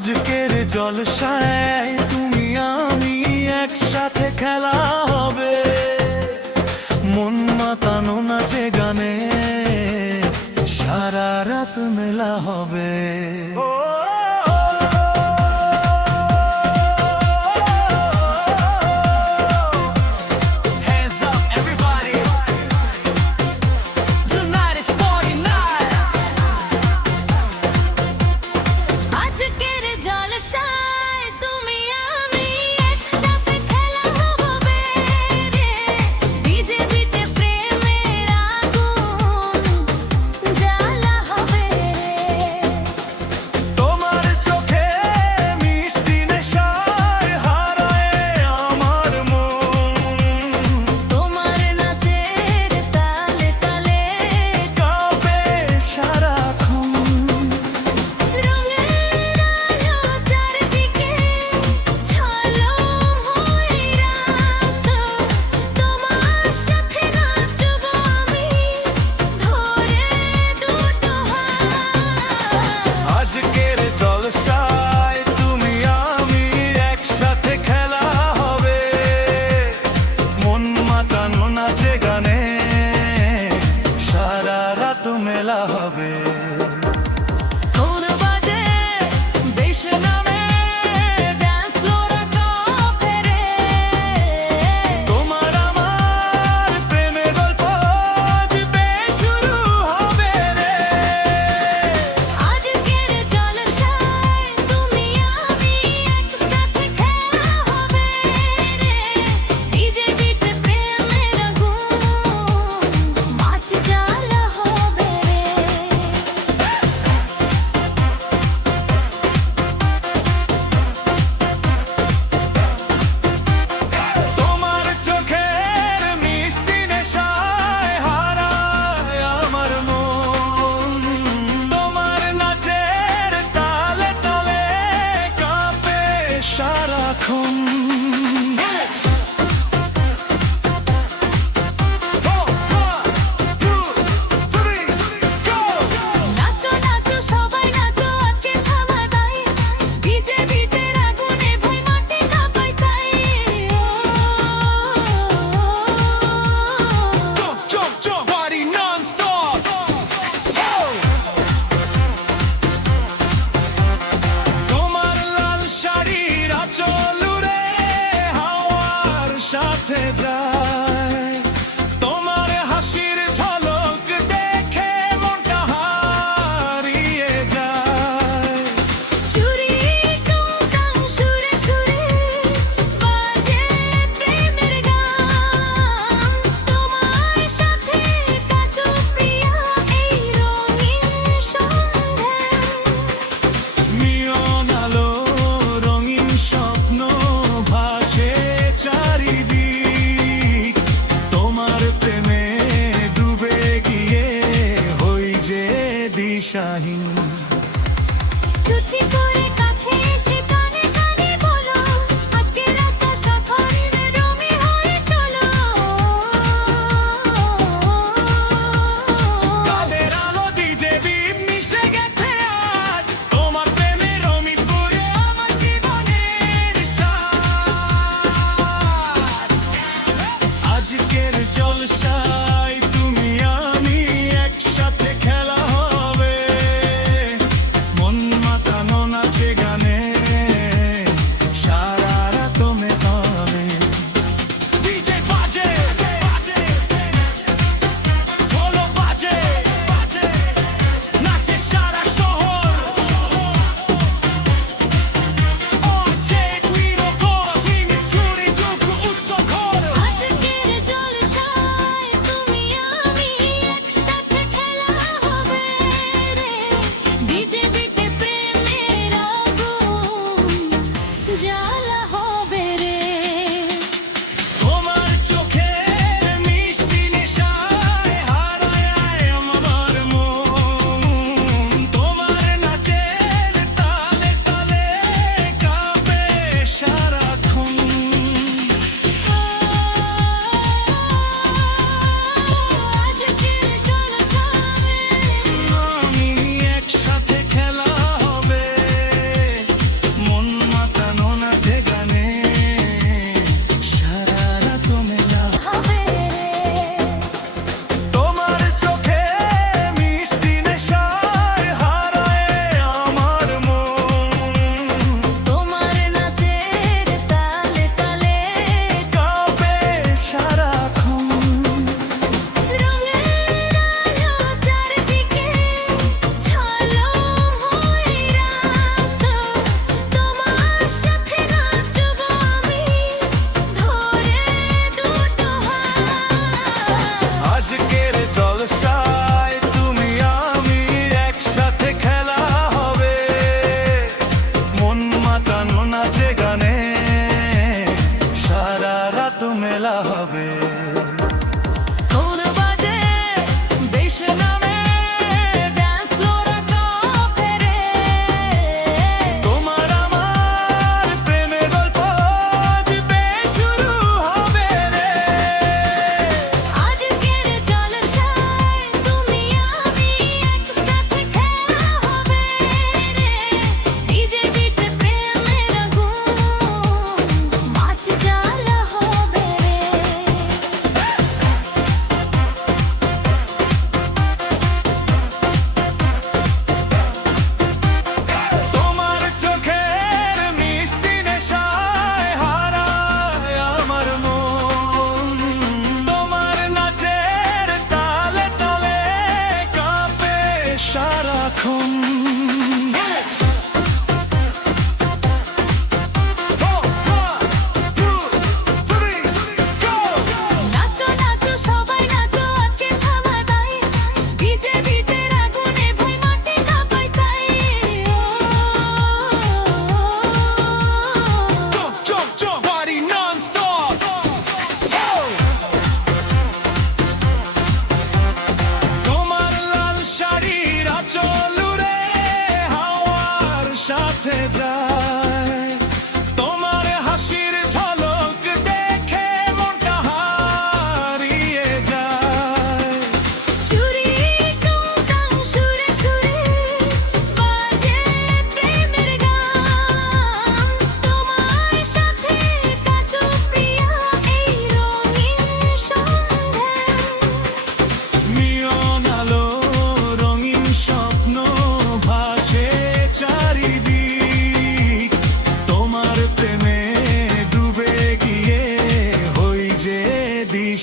আজকের জলসায় তুমি আমি একসাথে খেলা হবে, মন মাতানো নাচে গানে সারা রাত মেলা হবে। মেলা হবে কোন বাজে বেশ নামে ডান্স ফ্লোরে কাঁপে রে, তোমার আমার প্রেমের গল্প দিবে শুরু হবে রে। আজকের জলসায় তুমি আমি একসাথে খেলা হবে রে, ডিজে বিটে প্রেমের আগুন মাঠ জ্বালা হবে। সারাক্ষণ নাচো নাচো সবাই নাচো আজকে থামা দাই, ডিজে বিটের আগুনে ভাই মাটি কাঁপাই তাই। Jump jump party non stop, তোমার লাল শাড়ির আঁচল উড়ে হাওয়ার সাথে যায়, তোমার হাসির ঝলক দেখে মনটা হারিয়ে যায়। চুরি টুংটাং সুরে সুরে বাজে প্রেমের গান, তোমার সাথে কাটুক প্রিয়া এই রঙিন সন্ধ্যা। নিয়ন আলো রঙিন স্বপ্ন ভাসে চারিদিক, তোমার প্রেমে ডুবে গিয়ে হই যে দিশাহীন। চুটি করে কাছে এসে কানে কানে বলো, আজকে রাতটা সাফারির রঙে হয়ে চলো। কাদের আলো ডিজে বিপ মিশে গেছে আজ, তোমার প্রেমে রঙিন পুরে আমার জীবনের সাথ। আজকের জলসায় তুমি আমি একসাথে খেলা হবে, মন মাতানো নাচে গানে সারা রাত মেলা হবে। ডিজে বাজে ঢোল বাজে নাচে সারা শহর, অর্ধেক নিরকর ভেঙে ছুরি যোগ্য উৎসব ঘর। আজকের জলসায়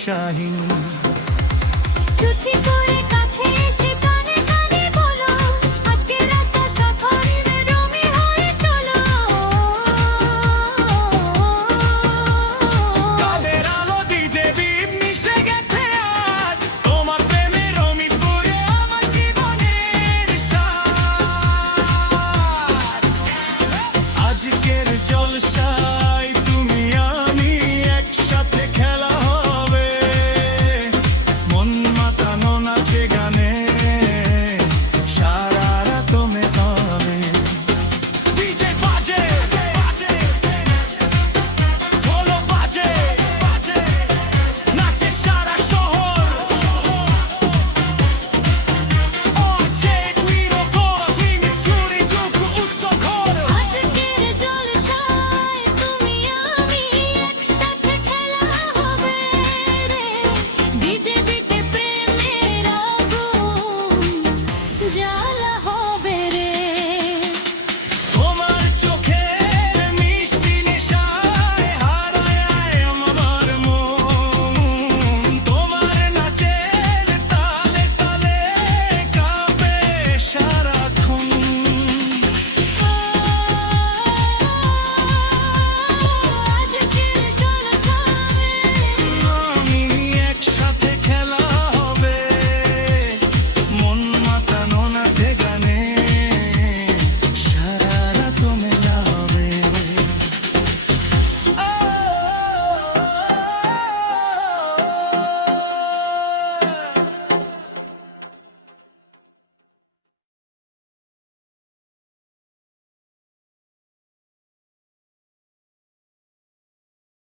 দিশাহীন। চুটি করে